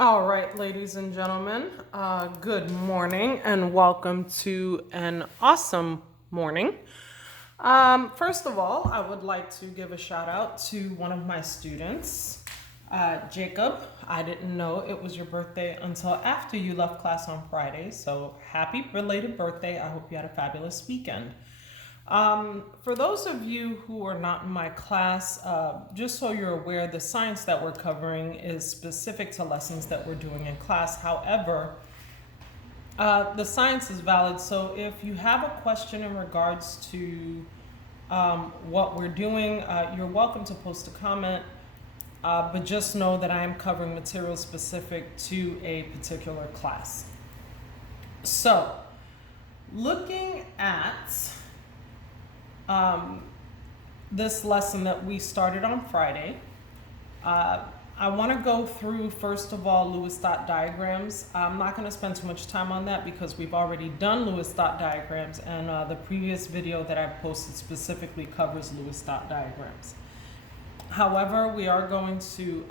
All right, ladies and gentlemen, good morning and welcome to an awesome morning. First of all, I would like to give a shout out to one of my students, Jacob. I didn't know it was your birthday until after you left class on Friday, so happy belated birthday. I hope you had a fabulous weekend. For those of you who are not in my class, just so you're aware, the science that we're covering is specific to lessons that we're doing in class. However, the science is valid, so if you have a question in regards to what we're doing, you're welcome to post a comment, but just know that I am covering material specific to a particular class. So, looking at this lesson that we started on Friday. I want to go through, first of all, Lewis dot diagrams. I'm not going to spend too much time on that because we've already done Lewis dot diagrams, and the previous video that I posted specifically covers Lewis dot diagrams. However, we are going to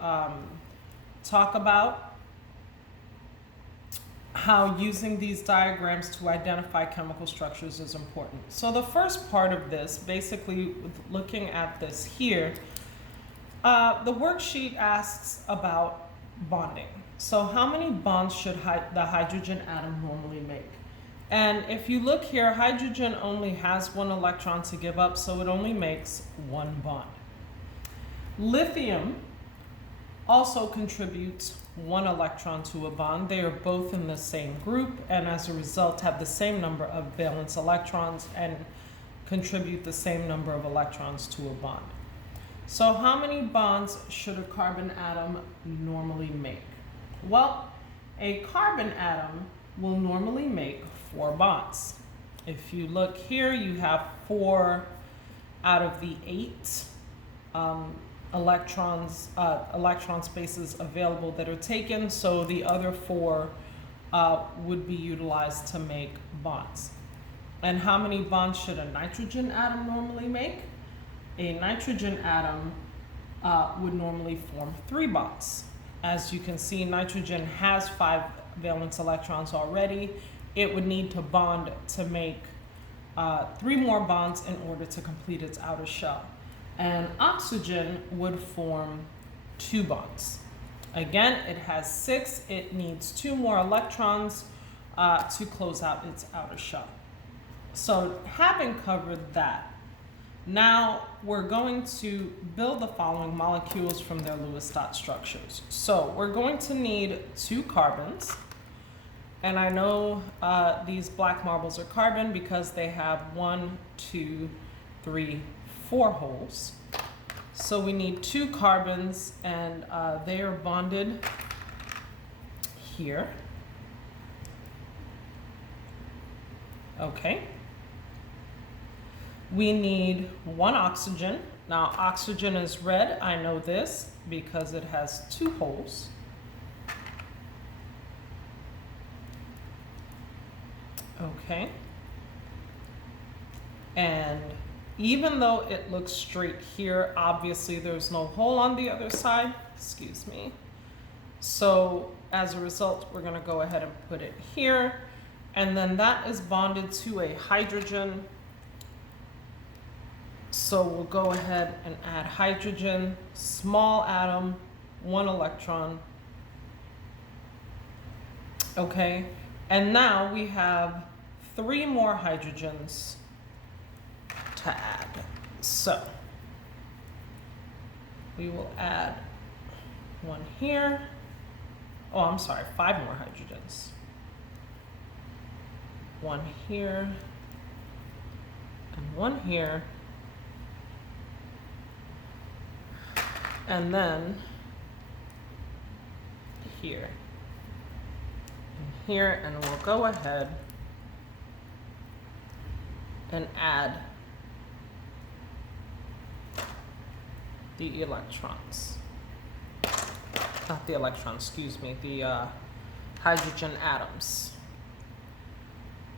talk about how using these diagrams to identify chemical structures is important. So the first part of this, basically looking at this here, the worksheet asks about bonding. So how many bonds should the hydrogen atom normally make? And if you look here, hydrogen only has one electron to give up, so it only makes one bond. Lithium also contributes one electron to a bond. They are both in the same group and as a result have the same number of valence electrons and contribute the same number of electrons to a bond. So how many bonds should a carbon atom normally make? Well, a carbon atom will normally make 4 bonds. If you look here, you have 4 out of the 8 electron spaces available that are taken, so the other 4 would be utilized to make bonds. And how many bonds should a nitrogen atom normally make? A nitrogen atom would normally form 3 bonds. As you can see, nitrogen has 5 valence electrons already. It would need to bond to make 3 more bonds in order to complete its outer shell. And oxygen would form 2 bonds. Again, it has 6. It needs 2 more electrons to close out its outer shell. So having covered that, now we're going to build the following molecules from their Lewis dot structures. So we're going to need 2 carbons. And I know these black marbles are carbon because they have 1, 2, 3, 4 holes. So we need 2 carbons and they are bonded here. Okay. We need 1 oxygen. Now oxygen is red, I know this because it has 2 holes. Okay. And even though it looks straight here, obviously there's no hole on the other side, excuse me. So as a result, we're gonna go ahead and put it here. And then that is bonded to a hydrogen. So we'll go ahead and add hydrogen, small atom, 1 electron. Okay, and now we have 3 more hydrogens to add. So we will add 1 here. Oh, I'm sorry, 5 more hydrogens. 1 here and 1 here. And then here and here, and we'll go ahead and add the electrons. Not the electrons, excuse me, the hydrogen atoms.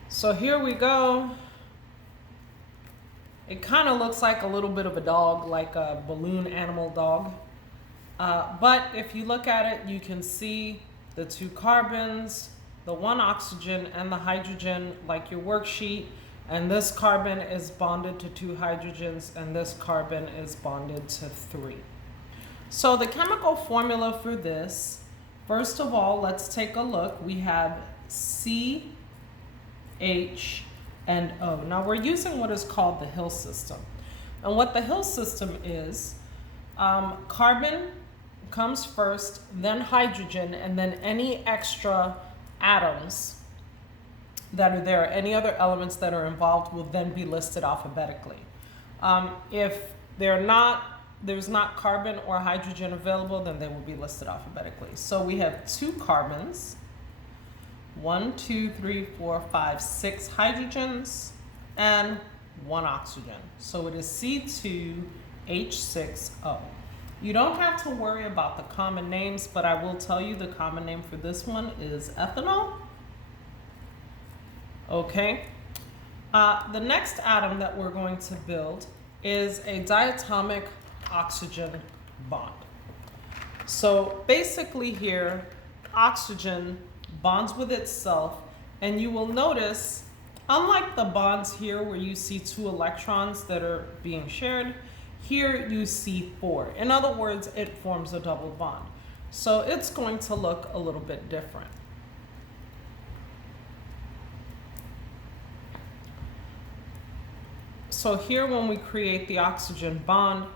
So here we go. It kind of looks like a little bit of a dog, like a balloon animal dog. But if you look at it, you can see the 2 carbons, the 1 oxygen, and the hydrogen, like your worksheet. And this carbon is bonded to 2 hydrogens, and this carbon is bonded to 3. So the chemical formula for this, first of all, let's take a look. We have C, H, and O. Now we're using what is called the Hill system. And what the Hill system is, carbon comes first, then hydrogen, and then any extra atoms that are there, any other elements that are involved will then be listed alphabetically. If there's not carbon or hydrogen available, then they will be listed alphabetically. So we have 2 carbons, 1, 2, 3, 4, 5, 6 hydrogens, and 1 oxygen. So it is C2H6O. You don't have to worry about the common names, but I will tell you the common name for this one is ethanol. Okay. The next atom that we're going to build is a diatomic oxygen bond. So basically here, oxygen bonds with itself, and you will notice, unlike the bonds here where you see 2 electrons that are being shared, here you see 4. In other words, it forms a double bond. So it's going to look a little bit different. So here when we create the oxygen bond,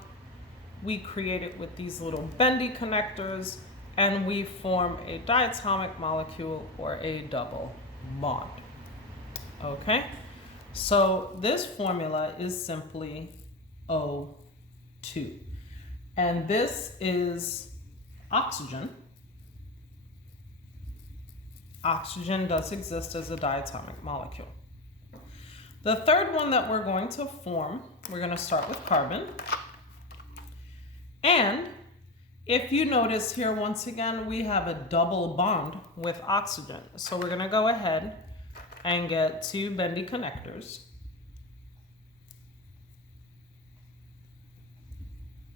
we create it with these little bendy connectors, and we form a diatomic molecule or a double bond. Okay, so this formula is simply O2. And this is oxygen. Oxygen does exist as a diatomic molecule. The third one that we're going to form, we're going to start with carbon. And if you notice here, once again, we have a double bond with oxygen. So we're going to go ahead and get 2 bendy connectors.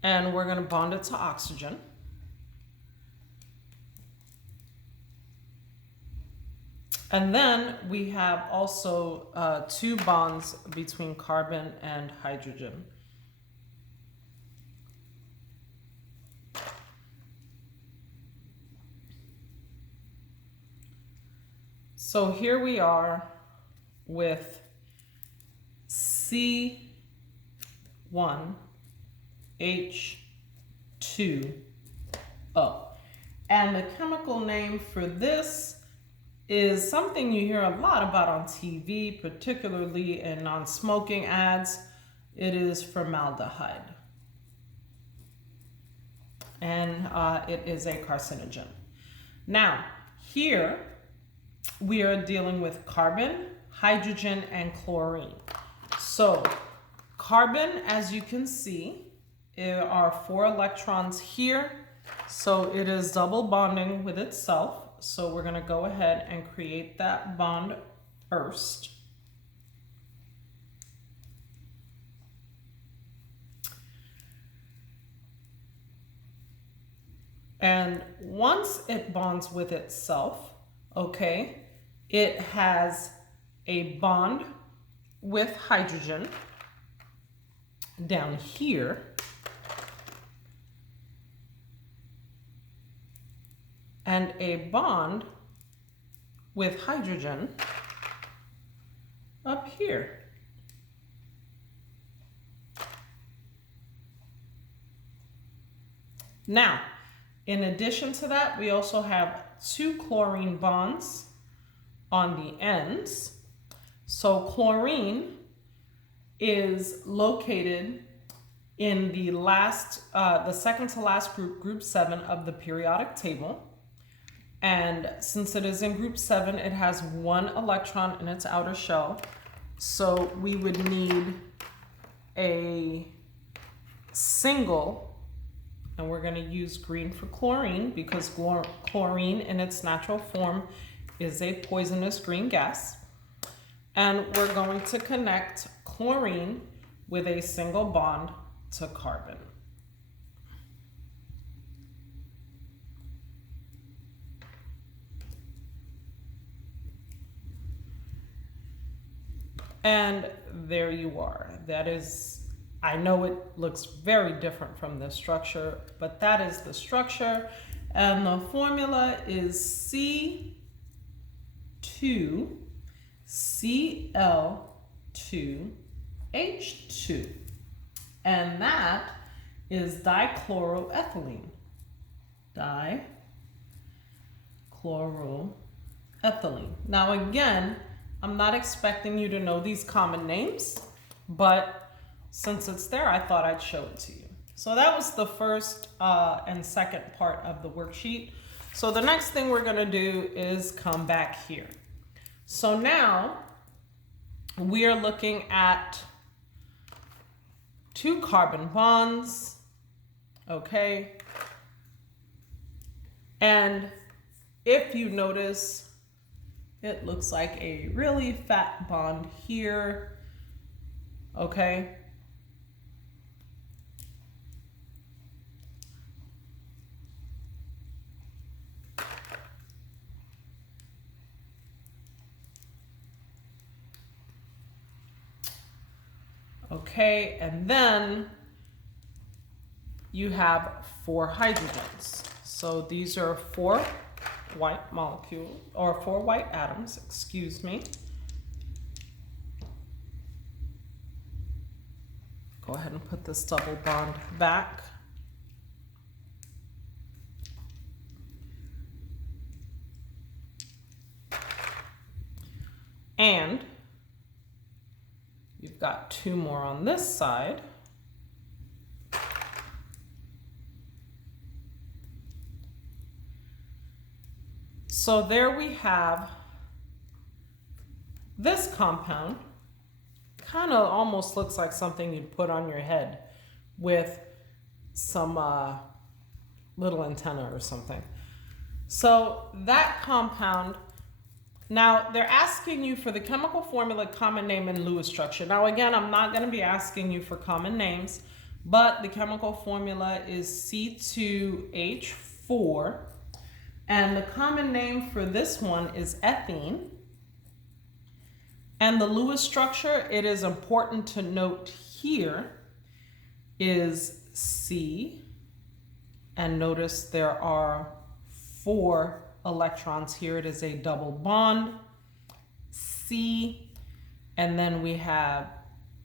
And we're going to bond it to oxygen. And then we have also 2 bonds between carbon and hydrogen. So here we are with C1H2O. And the chemical name for this is something you hear a lot about on TV, particularly in non-smoking ads. It is formaldehyde. And it is a carcinogen. Now, here we are dealing with carbon, hydrogen, and chlorine. So, carbon, as you can see, there are 4 electrons here. So it is double bonding with itself. So we're going to go ahead and create that bond first. And once it bonds with itself, okay, it has a bond with hydrogen down here. And a bond with hydrogen up here. Now, in addition to that, we also have 2 chlorine bonds on the ends. So chlorine is located in the second to last group, group 7 of the periodic table. And since it is in group 7, it has 1 electron in its outer shell. So we would need a single, and we're going to use green for chlorine because chlorine in its natural form is a poisonous green gas. And we're going to connect chlorine with a single bond to carbon. And there you are. That is, I know it looks very different from this structure, but that is the structure. And the formula is C2Cl2H2. And that is dichloroethylene. Dichloroethylene. Now again, I'm not expecting you to know these common names, but since it's there, I thought I'd show it to you. So that was the first and second part of the worksheet. So the next thing we're gonna do is come back here. So now we are looking at 2 carbon bonds, okay? And if you notice, it looks like a really fat bond here, okay? Okay, and then you have 4 hydrogens. So these are 4 white molecules, or 4 white atoms, excuse me. Go ahead and put this double bond back. And you've got 2 more on this side. So there we have this compound. Kind of almost looks like something you'd put on your head with some little antenna or something. So that compound, now they're asking you for the chemical formula, common name, and Lewis structure. Now again, I'm not going to be asking you for common names, but the chemical formula is C2H4. And the common name for this one is ethene. And the Lewis structure, it is important to note here, is C. And notice there are 4 electrons here. It is a double bond, C. And then we have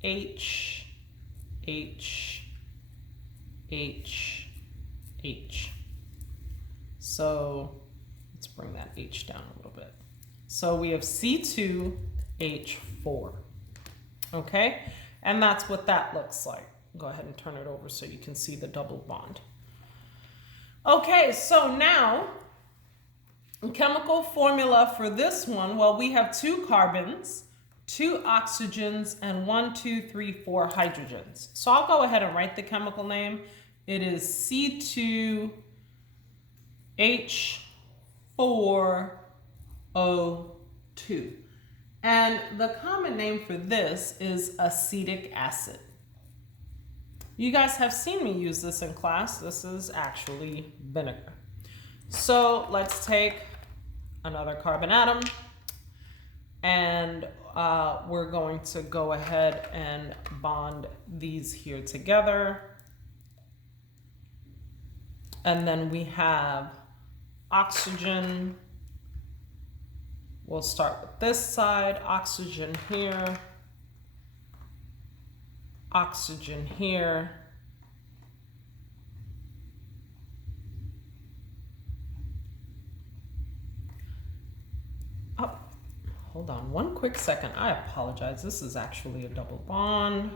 H, H, H, H. So let's bring that H down a little bit. So we have C2H4, okay? And that's what that looks like. Go ahead and turn it over so you can see the double bond. Okay, so now, chemical formula for this one, well, we have 2 carbons, 2 oxygens, and 1, 2, 3, 4 hydrogens. So I'll go ahead and write the chemical name. It is C2H4O2. And the common name for this is acetic acid. You guys have seen me use this in class. This is actually vinegar. So let's take another carbon atom, and we're going to go ahead and bond these here together. And then we have oxygen. We'll start with this side, oxygen here, oxygen here. Oh, hold on one quick second. I apologize. This is actually a double bond.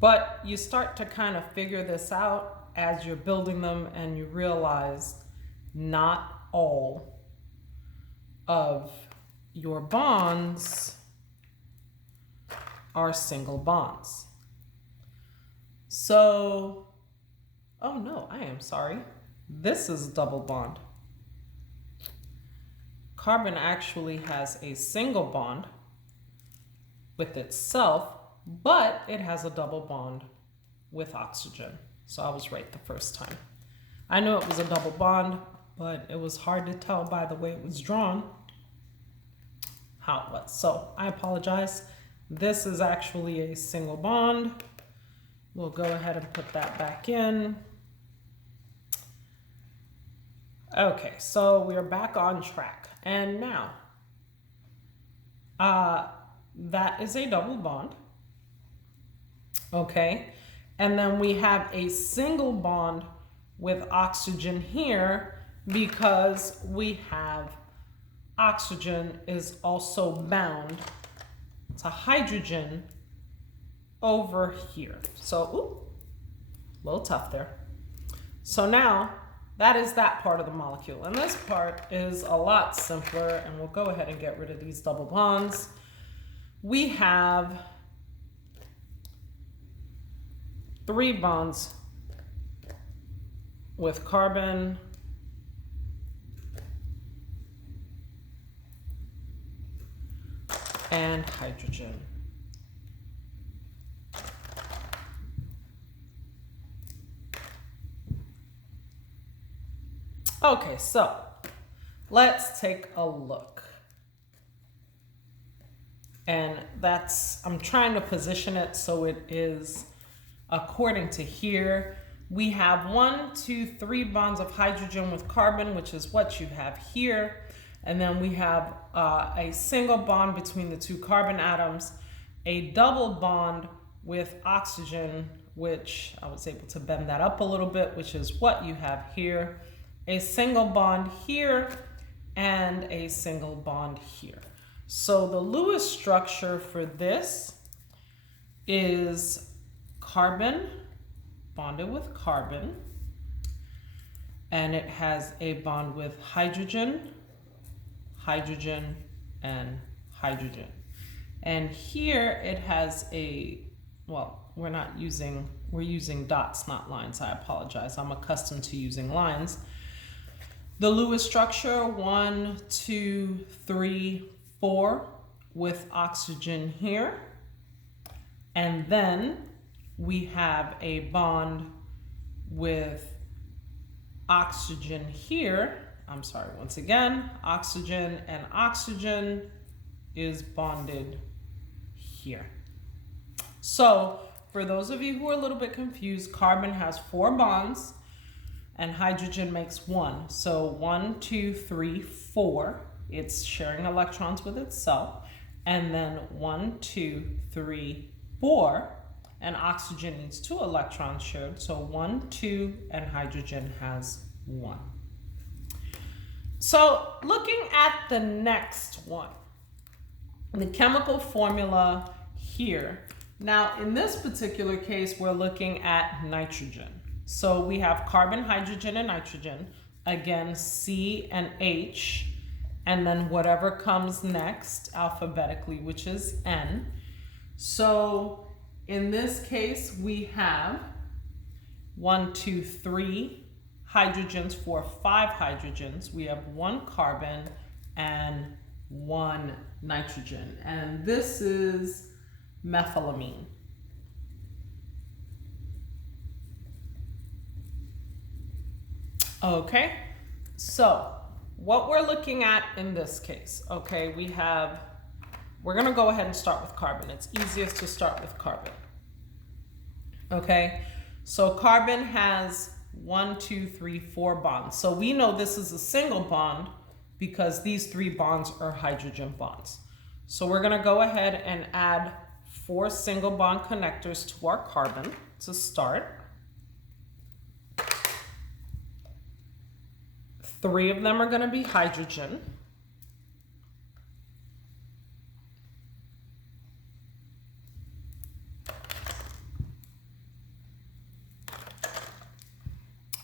But you start to kind of figure this out as you're building them, and you realize not all of your bonds are single bonds. So, oh no, I am sorry. This is double bond. Carbon actually has a single bond with itself, but it has a double bond with oxygen. So I was right the first time. I knew it was a double bond, but it was hard to tell by the way it was drawn how it was. So I apologize. This is actually a single bond. We'll go ahead and put that back in. Okay, so we are back on track. And now, that is a double bond. Okay, and then we have a single bond with oxygen here because we have oxygen is also bound to hydrogen over here. So, a little tough there. So now, that is that part of the molecule. And this part is a lot simpler, and we'll go ahead and get rid of these double bonds. We have 3 bonds with carbon and hydrogen. Okay, so let's take a look. And I'm trying to position it so it is according to here. We have 1, 2, 3 bonds of hydrogen with carbon, which is what you have here. And then we have a single bond between the 2 carbon atoms, a double bond with oxygen, which I was able to bend that up a little bit, which is what you have here. A single bond here, and a single bond here. So the Lewis structure for this is carbon bonded with carbon, and it has a bond with hydrogen, hydrogen, and hydrogen. And here it has we're using dots, not lines. I apologize. I'm accustomed to using lines. The Lewis structure, 1, 2, 3, 4 with oxygen here. And then we have a bond with oxygen here. I'm sorry, once again, oxygen and oxygen is bonded here. So for those of you who are a little bit confused, carbon has 4 bonds and hydrogen makes 1. So 1, 2, 3, 4. It's sharing electrons with itself. And then 1, 2, 3, 4. And oxygen needs 2 electrons shared. So 1, 2, and hydrogen has 1. So looking at the next one, the chemical formula here. Now in this particular case, we're looking at nitrogen. So we have carbon, hydrogen, and nitrogen. Again, C and H, and then whatever comes next alphabetically, which is N. So in this case, we have 1, 2, 3 hydrogens for 5 hydrogens. We have 1 carbon and 1 nitrogen. And this is methylamine. Okay, so what we're looking at in this case, okay, we're gonna go ahead and start with carbon. It's easiest to start with carbon. Okay, so carbon has 1, 2, 3, 4 bonds. So we know this is a single bond because these 3 bonds are hydrogen bonds. So we're gonna go ahead and add 4 single bond connectors to our carbon to start. 3 of them are going to be hydrogen.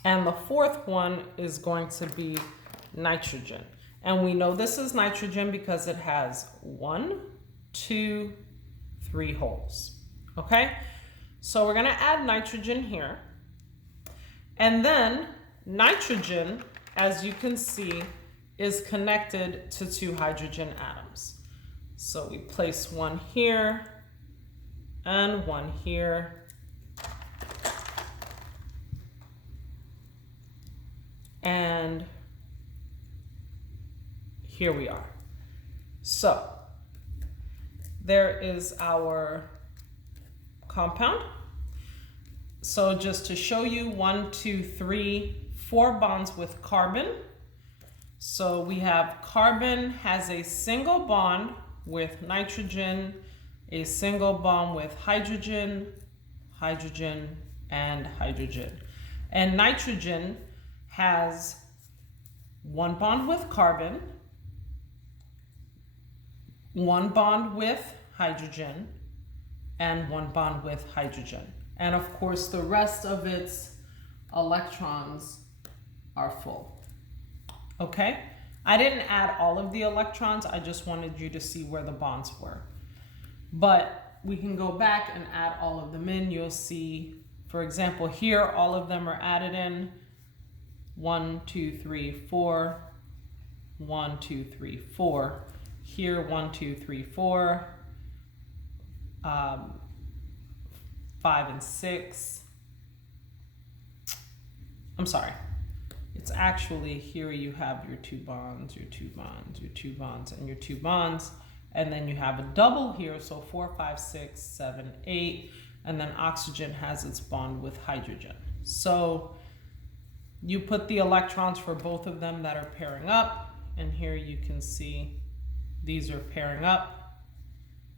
And the 4th one is going to be nitrogen. And we know this is nitrogen because it has 1, 2, 3 holes. Okay? So we're going to add nitrogen here. And then nitrogen, as you can see, is connected to 2 hydrogen atoms. So we place 1 here and 1 here. And here we are. So there is our compound. So just to show you, 1, 2, 3, 4 bonds with carbon. So we have carbon has a single bond with nitrogen, a single bond with hydrogen, hydrogen, and hydrogen. And nitrogen has 1 bond with carbon, 1 bond with hydrogen, and 1 bond with hydrogen. And of course, the rest of its electrons are full. Okay? I didn't add all of the electrons. I just wanted you to see where the bonds were. But we can go back and add all of them in. You'll see, for example, here, all of them are added in. 1, 2, 3, 4. 1, 2, 3, 4. Here, 1, 2, 3, 4. 5 and 6. I'm sorry. It's actually here you have your 2 bonds, your 2 bonds, your 2 bonds, and your 2 bonds. And then you have a double here, so 4, 5, 6, 7, 8. And then oxygen has its bond with hydrogen. So you put the electrons for both of them that are pairing up. And here you can see these are pairing up.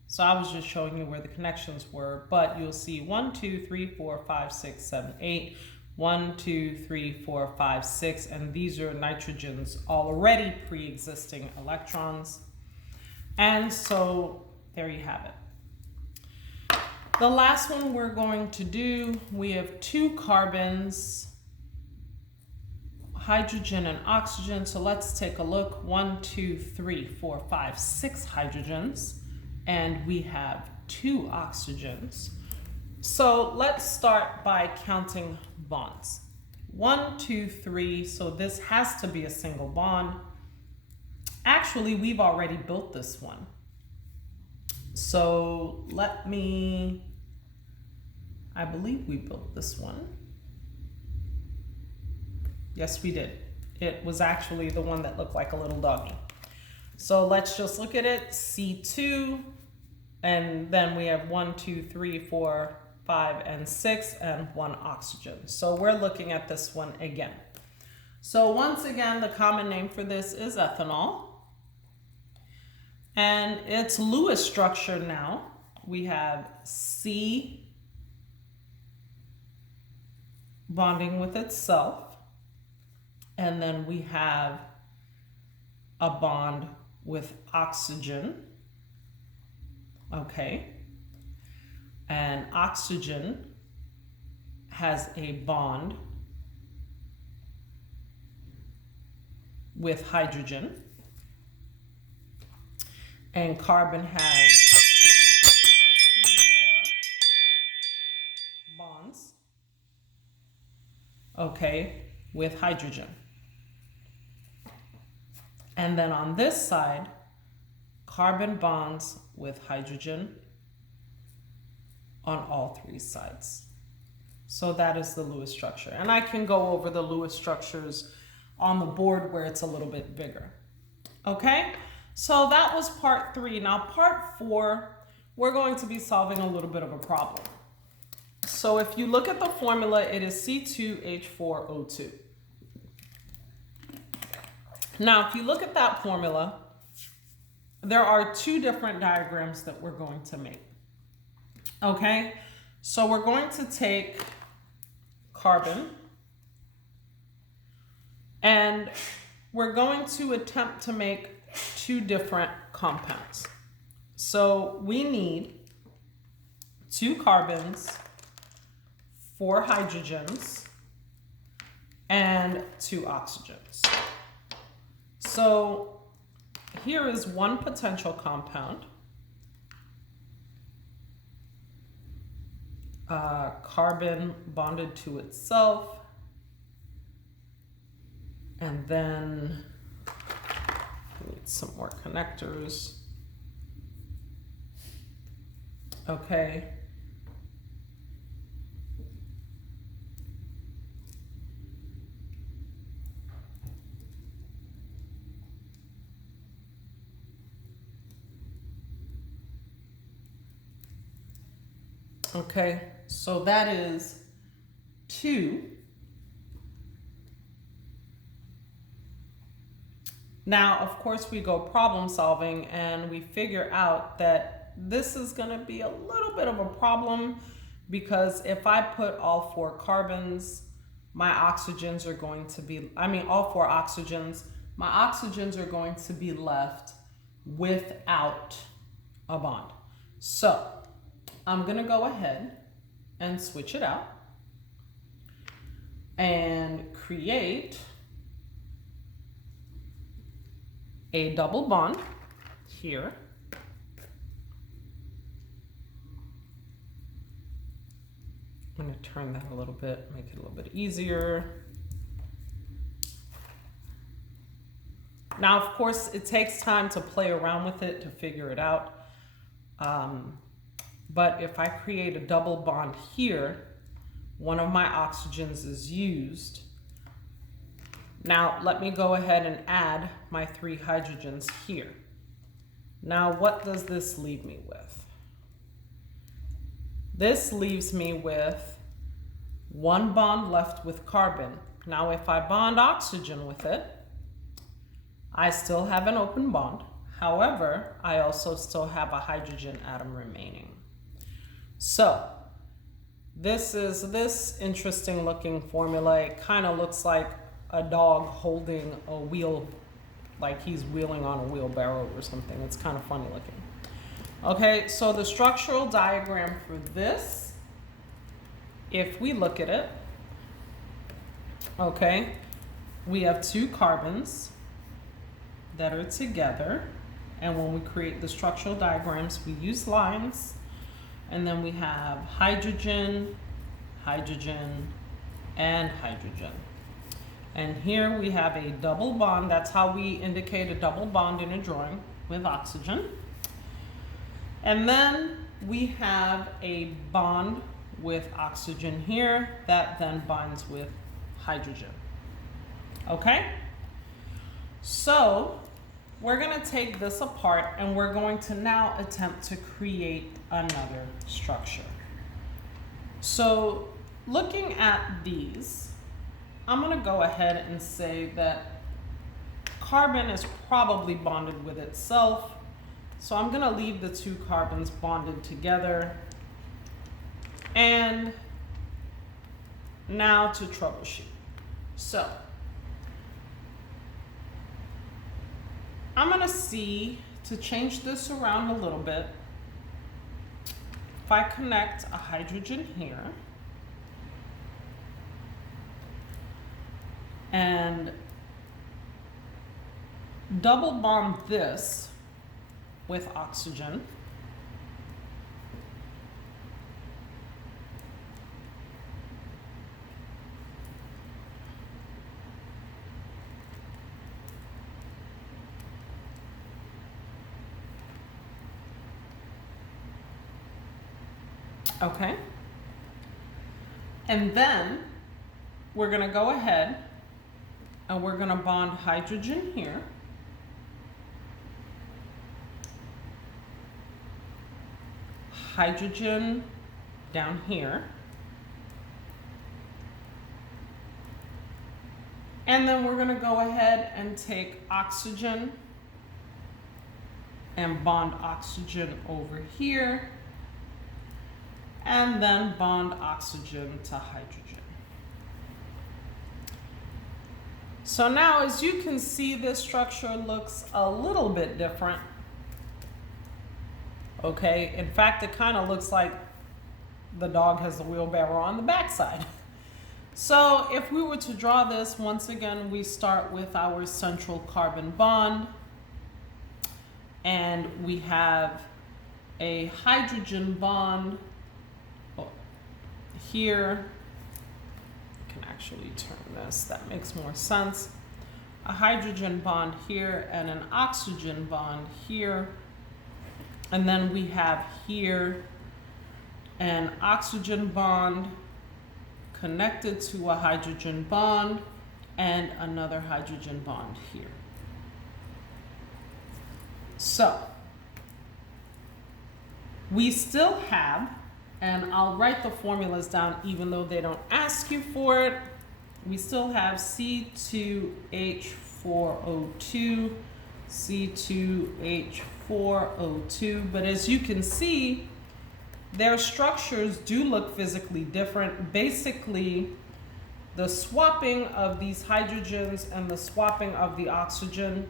So I was just showing you where the connections were, but you'll see 1, 2, 3, 4, 5, 6, 7, 8. 1, 2, 3, 4, 5, 6, and these are nitrogen's already pre-existing electrons. And so there you have it. The last one we're going to do, we have 2 carbons, hydrogen and oxygen. So let's take a look. 1, 2, 3, 4, 5, 6 hydrogens. And we have 2 oxygens. So let's start by counting bonds. 1, 2, 3, so this has to be a single bond. Actually, we've already built this one. So I believe we built this one. Yes, we did. It was actually the one that looked like a little doggy. So let's just look at it, C2, and then we have 1, 2, 3, 4, 5, and 6, and 1 oxygen. So we're looking at this one again. So once again, the common name for this is ethanol. And its Lewis structure now, we have C bonding with itself, and then we have a bond with oxygen. Okay. And oxygen has a bond with hydrogen. And carbon has 2 more bonds, okay, with hydrogen. And then on this side, carbon bonds with hydrogen on all 3 sides. So that is the Lewis structure. And I can go over the Lewis structures on the board where it's a little bit bigger. Okay, so that was part 3. Now part 4, we're going to be solving a little bit of a problem. So if you look at the formula, it is C2H4O2. Now, if you look at that formula, there are 2 different diagrams that we're going to make. Okay, so we're going to take carbon and we're going to attempt to make 2 different compounds. So we need 2 carbons, 4 hydrogens, and 2 oxygens. So here is one potential compound. Carbon bonded to itself, and then we need some more connectors. Okay. Okay, so that is 2. Now, of course, we go problem solving and we figure out that this is going to be a little bit of a problem, because if I put all 4 carbons, my oxygens are going to be, all 4 oxygens, my oxygens are going to be left without a bond. So I'm going to go ahead and switch it out and create a double bond here. I'm going to turn that a little bit, make it a little bit easier. Now, of course, it takes time to play around with it to figure it out. But if I create a double bond here, one of my oxygens is used. Now, let me go ahead and add my 3 hydrogens here. Now, what does this leave me with? This leaves me with 1 bond left with carbon. Now, if I bond oxygen with it, I still have an open bond. However, I also still have a hydrogen atom remaining. So, this is this interesting looking formula. It kind of looks like a dog holding a wheel, like he's wheeling on a wheelbarrow or something. It's kind of funny looking. Okay, so the structural diagram for this, if we look at it, okay, we have 2 carbons that are together, and when we create the structural diagrams, we use lines, and then we have hydrogen, hydrogen, and hydrogen. And here we have a double bond. That's how we indicate a double bond in a drawing, with oxygen. And then we have a bond with oxygen here that then binds with hydrogen. Okay? So we're going to take this apart and we're going to now attempt to create another structure. So looking at these, I'm going to go ahead and say that carbon is probably bonded with itself. So I'm going to leave the 2 carbons bonded together. And now to troubleshoot. So I'm going to see, to change this around a little bit, if I connect a hydrogen here and double bond this with oxygen, okay, and then we're going to go ahead and we're going to bond hydrogen here, hydrogen down here, and then we're going to go ahead and take oxygen and bond oxygen over here, and then bond oxygen to hydrogen. So now, as you can see, this structure looks a little bit different. Okay, in fact, it kind of looks like the dog has the wheelbarrow on the backside. So if we were to draw this, once again, we start with our central carbon bond, and we have a hydrogen bond here. I can actually turn this, that makes more sense. A hydrogen bond here and an oxygen bond here. And then we have here an oxygen bond connected to a hydrogen bond and another hydrogen bond here. So we still have And I'll write the formulas down even though they don't ask you for it. We still have C2H4O2, C2H4O2, but as you can see, their structures do look physically different. Basically, the swapping of these hydrogens and the swapping of the oxygen,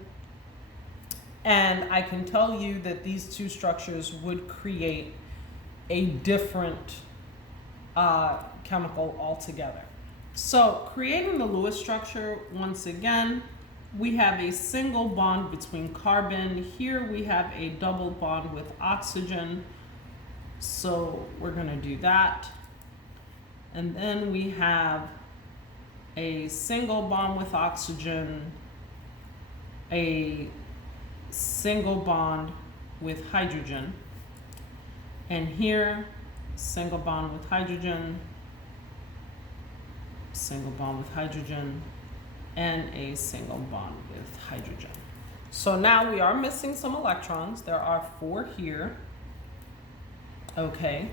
and I can tell you that these two structures would create a different chemical altogether. So creating the Lewis structure, once again, we have a single bond between carbon. Here we have a double bond with oxygen. So we're gonna do that. And then we have a single bond with oxygen, a single bond with hydrogen. And here, single bond with hydrogen, single bond with hydrogen, and a single bond with hydrogen. So now we are missing some electrons. There are 4 here. Okay,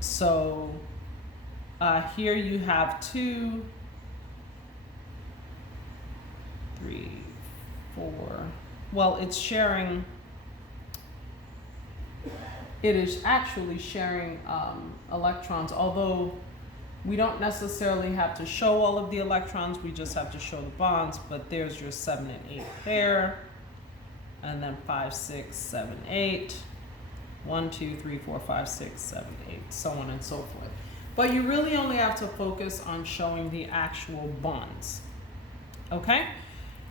so here you have 2, 3, 4. Well, it's sharing. It is actually sharing electrons, although we don't necessarily have to show all of the electrons, we just have to show the bonds, but there's your 7 and 8 there, and then 5, 6, 7, 8, 1, 2, 3, 4, 5, 6, 7, 8, so on and so forth. But you really only have to focus on showing the actual bonds, okay?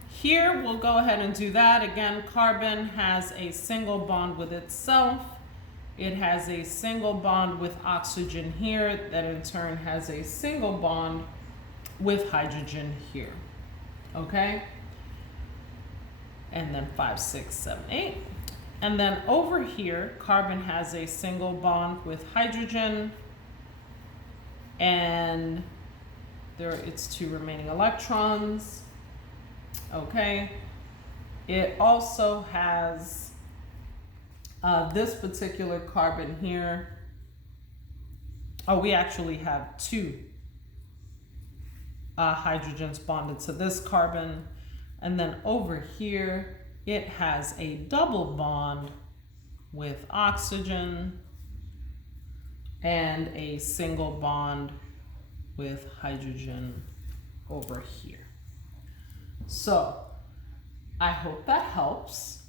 Here, we'll go ahead and do that. Again, carbon has a single bond with itself. It has a single bond with oxygen here, that in turn has a single bond with hydrogen here, okay? And then 5, 6, 7, 8. And then over here, carbon has a single bond with hydrogen, and there are its 2 remaining electrons, okay? It also has this particular carbon here. Oh, we actually have 2 hydrogens bonded to this carbon. And then over here, it has a double bond with oxygen and a single bond with hydrogen over here. So I hope that helps.